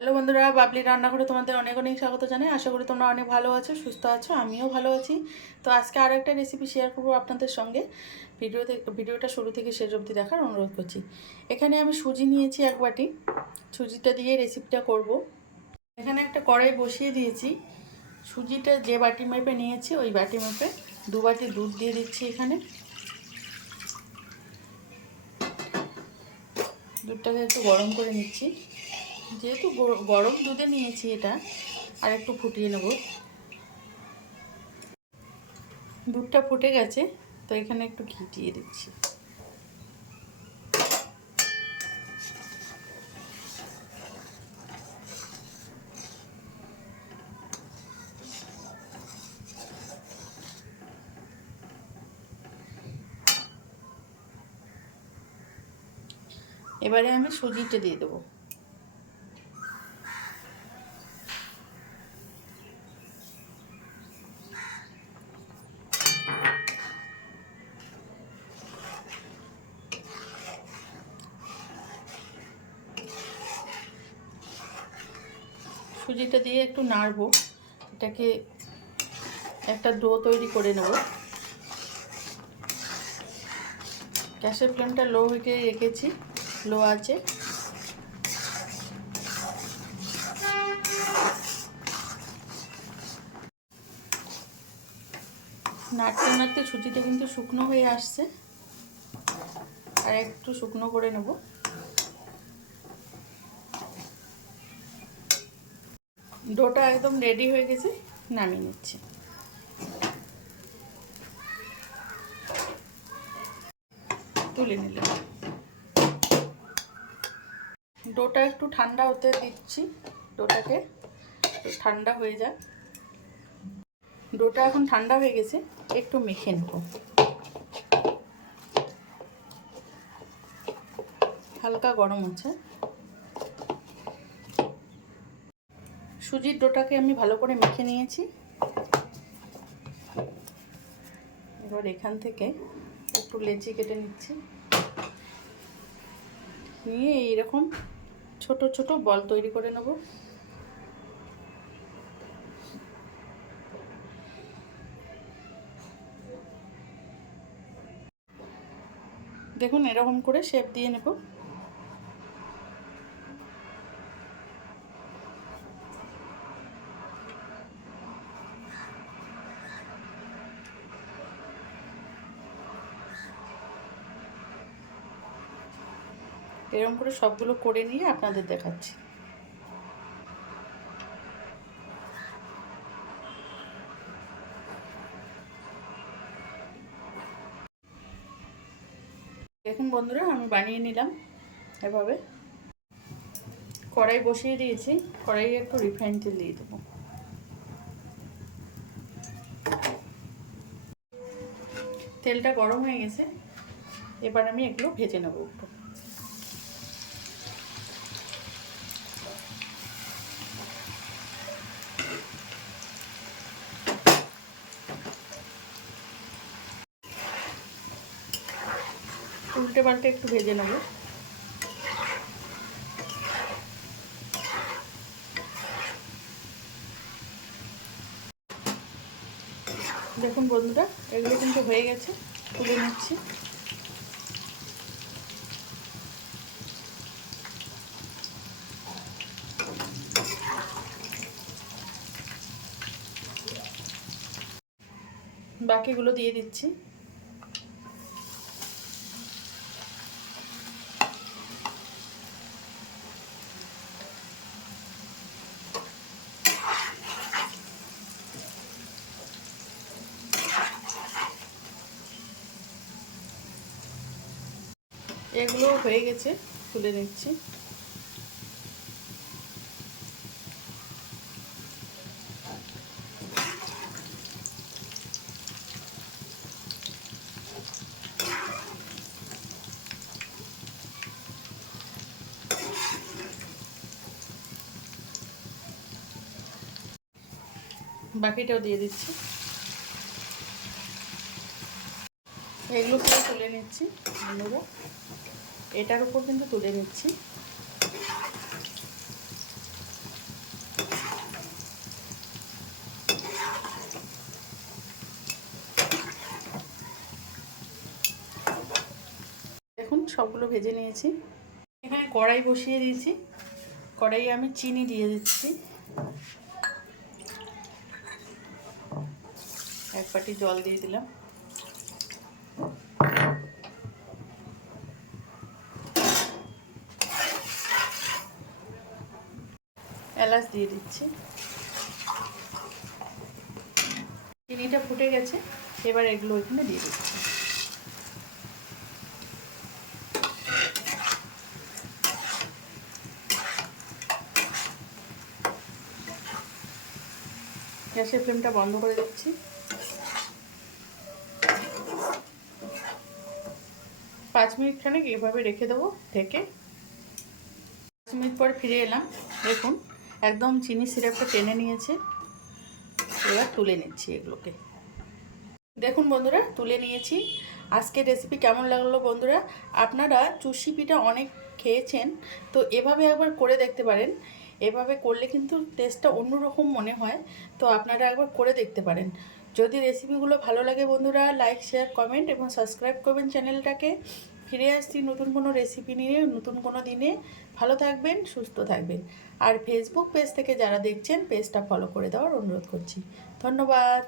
Hello বন্ধুরা, বাবলি রান্নাঘরে তোমাদের অনেক অনেক স্বাগত জানাই। আশা করি তোমরা অনেক ভালো আছো, সুস্থ আছো, আমিও ভালো আছি। তো আজকে আরও একটা রেসিপি শেয়ার করব আপনাদের সঙ্গে। ভিডিওতে ভিডিওটা শুরু থেকে শেষ অবধি দেখার অনুরোধ করছি। এখানে আমি সুজি নিয়েছি এক বাটি। সুজিটা দিয়ে রেসিপিটা করব। এখানে একটা কড়াই বসিয়ে দিয়েছি। সুজিটা যে বাটি মেপে নিয়েছি, ওই বাটি মেপে দু বাটি দুধ দিয়ে দিচ্ছি এখানে। দুধটাকে একটু গরম করে নিচ্ছি। যেহেতু গরম দুধে নিয়েছি এটা, আর একটু ফুটিয়ে নেব। দুধটা ফুটে গেছে, তো এখানে একটু ঘি দিয়ে দিচ্ছি। এবারে আমি সুজিটা দিয়ে দেবো। সুজিটা দিয়ে একটু নাড়বো। এটাকে একটা ডো তৈরি করে নেব। গ্যাসের ফ্লেমটা লো হিটে রেখেছি, লো আছে। নাড়তে নাড়তে সুজিটা কিন্তু শুকনো হয়ে আসছে। আর একটু শুকনো করে নেব। ডোটা একদম রেডি হয়ে গেছে, নামিয়ে নিচ্ছি। তুলে নিলাম। ডোটা একটু ঠান্ডা হতে দিচ্ছি, ডোটাকে ঠান্ডা হয়ে যাক। ডোটা এখন ঠান্ডা হয়ে গেছে, একটু মেখে নেব। হালকা গরম আছে। সুজির ডোটাকে আমি ভালো করে মেখে নিয়েছি। এবার এখান থেকে একটু লেচি কেটে নিচ্ছি। নিয়ে এইরকম ছোট ছোট বল তৈরি করে নেব। দেখুন এরকম করে শেপ দিয়ে নেব। এরকম করে সবগুলো করে নিয়ে আপনাদের দেখাচ্ছি। দেখুন বন্ধুরা, আমি বানিয়ে নিলাম এভাবে। কড়াই বসিয়ে দিয়েছি কড়াই একটু রিফাইন তেল দিয়ে দেবো। তেলটা গরম হয়ে গেছে, এবার আমি এগুলো ভেজে নেব একটু উল্টে পাল্টে একটু ভেজে নেব। দেখুন বন্ধুরা, এগুলো কিন্তু হয়ে গেছে, তুলে নিচ্ছি। বাকিগুলো দিয়ে দিচ্ছি। এগুলো হয়ে গেছে তুলে নিচ্ছি। বাকিটাও দিয়ে দিচ্ছি। এগুলো পুরো তুলে নিচ্ছি বন্ধুরা। এটার উপর কিন্তু তুলে নিচ্ছি। দেখুন, সবগুলো ভেজে নিয়েছি। এখানে কড়াই বসিয়ে দিয়েছি। কড়াইয়ে আমি চিনি দিয়ে দিচ্ছি। এক পাটি জল দিয়ে দিলাম। এলাচ দিয়ে দিচ্ছি। চিনিটা ফুটে গেছে, এবার এগুলো ওইখানে দিয়ে দিচ্ছি। গ্যাসের ফ্লেমটা বন্ধ করে দিচ্ছি। পাঁচ মিনিট খানেক এভাবে রেখে দেবো, ঢেকে। পাঁচ মিনিট পর ফিরে এলাম, দেখুন। একদম চিনি সিরাপটা টেনে নিয়েছে। এবার তুলে নিচ্ছি এগুলোকে। দেখুন বন্ধুরা, তুলে নিয়েছি। আজকে রেসিপি কেমন লাগল বন্ধুরা? আপনারা চুষি পিঠা অনেক খেয়েছেন, তো এভাবে একবার করে দেখতে পারেন। এভাবে করলে কিন্তু টেস্টটা অন্যরকম মনে হয়, তো আপনারা একবার করে দেখতে পারেন। যদি রেসিপিগুলো ভালো লাগে বন্ধুরা লাইক শেয়ার কমেন্ট এবং সাবস্ক্রাইব করবেন চ্যানেলটাকে ফিরে আসছি নতুন কোনো রেসিপি নিয়ে, নতুন কোনো দিনে। ভালো থাকবেন, সুস্থ থাকবেন। আর ফেসবুক পেজ থেকে যারা দেখছেন পেজটা ফলো করে দেওয়ার অনুরোধ করছি। ধন্যবাদ।